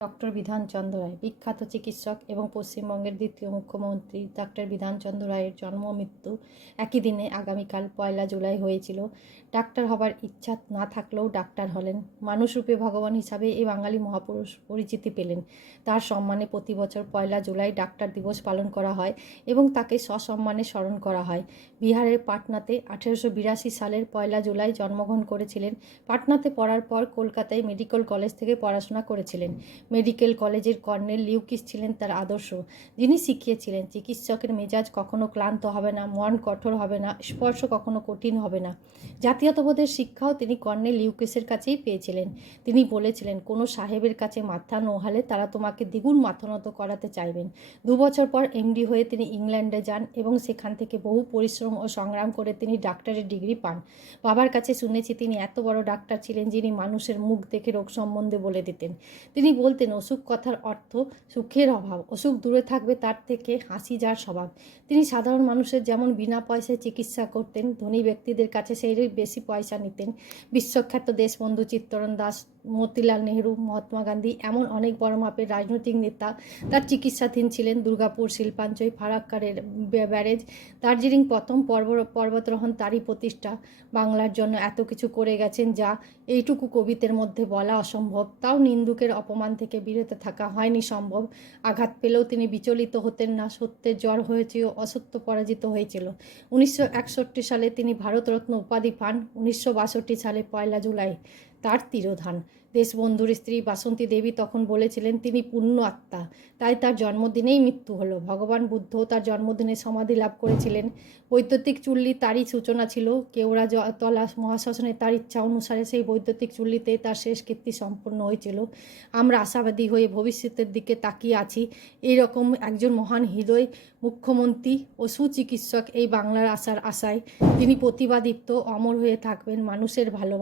Doctor Bidhanchandra রায় বিখ্যাত চিকিৎসক এবং পশ্চিমবঙ্গের দ্বিতীয় মুখ্যমন্ত্রী ডক্টর বিধানচন্দ্র রায়ের জন্ম মৃত্যু একই দিনে আগামীকাল 1 জুলাই হয়েছিল। ডাক্তার হবার ইচ্ছা না থাকলেও ডাক্তার হলেন। মানুষরূপে ভগবান হিসাবে এই বাঙালি মহাপুরুষ পরিচিতি পেলেন। তার সম্মানে প্রতি বছর 1 জুলাই ডাক্তার দিবস পালন করা হয় এবং তাকে সসম্মানে স্মরণ করা হয়। বিহারের পাটনাতে 1882 সালের 1 জুলাই জন্মগ্রহণ করেছিলেন। পাটনাতে পড়ার পর কলকাতায় মেডিকেল কলেজ থেকে পড়াশোনা করেছিলেন। মেডিকেল কলেজের কর্নেল লিউকিস ছিলেন তার আদর্শ, যিনি শিখিয়েছিলেন চিকিৎসকের মেজাজ কখনো ক্লান্ত হবে না, মন কঠোর হবে না, স্পর্শ কখনো কঠিন হবে না। জাতীয়তাবোধের শিক্ষাও তিনি কর্নেল লিউকিসের কাছেই পেয়েছিলেন। তিনি বলেছিলেন, কোনো সাহেবের কাছে মাথা নোহালে তারা তোমাকে দ্বিগুণ মাথানত করাতে চাইবেন। 2 বছর পর এমডি হয়ে তিনি ইংল্যান্ডে যান এবং সেখান থেকে বহু পরিশ্রম ও সংগ্রাম করে তিনি ডাক্তারের ডিগ্রি পান। বাবার কাছে শুনেছি তিনি এত বড় ডাক্তার ছিলেন যিনি মানুষের মুখ দেখে রোগ সম্বন্ধে বলে দিতেন। তিনি বলতেন, অসুখ কথার অর্থ সুখের অভাব, অসুখ দূরে থাকবে তার থেকে হাসি যার স্বভাব। তিনি সাধারণ মানুষের যেমন বিনা পয়সায় চিকিৎসা করতেন, ধনী ব্যক্তিদের কাছে সেই বেশি পয়সা নিতেন। বিশ্বখ্যাত দেশবন্ধু চিত্তরঞ্জন দাস, মতিলাল নেহরু, মহাত্মা গান্ধী এমন অনেক বড় মাপের রাজনৈতিক নেতা তার চিকিৎসাধীন ছিলেন। দুর্গাপুর শিল্পাঞ্চল, ফারাক্কারের ব্যারেজ, দার্জিলিং প্রথম পর্বতারোহণ তারই প্রতিষ্ঠা। বাংলার জন্য এত কিছু করে গেছেন যা এইটুকু কবিতের মধ্যে বলা অসম্ভব। তাও নিন্দুকের অপমান থেকে বিরত থাকা হয়নি সম্ভব। আঘাত পেলেও তিনি বিচলিত হতেন না। সত্যের জয় হয়েছিল, অসত্য পরাজিত হয়েছিল। 1961 সালে তিনি ভারতরত্ন উপাধি পান। 1962 সালে 1 জুলাই তার তিরোধান। দেশবন্ধুর স্ত্রী বাসন্তী দেবী তখন বলেছিলেন তিনি পুণ্য আত্মা, তাই তার জন্মদিনেই মৃত্যু হলো। ভগবান বুদ্ধ তার জন্মদিনে সমাধি লাভ করেছিলেন। বৈদ্যুতিক চুল্লি তারই সূচনা ছিল। কেওড়া তলা মহাশ্মশানে তার ইচ্ছা অনুসারে সেই বৈদ্যুতিক চুল্লিতে তার শেষ কীর্তি সম্পন্ন হয়েছিল। আমরা আশাবাদী হয়ে ভবিষ্যতের দিকে তাকিয়ে আছি। এইরকম একজন মহান হৃদয় মুখ্যমন্ত্রী ও সুচিকিৎসক এই বাংলার আশায়। তিনি প্রতিভাদীপ্ত, অমর হয়ে থাকবেন মানুষের ভালোবাসা।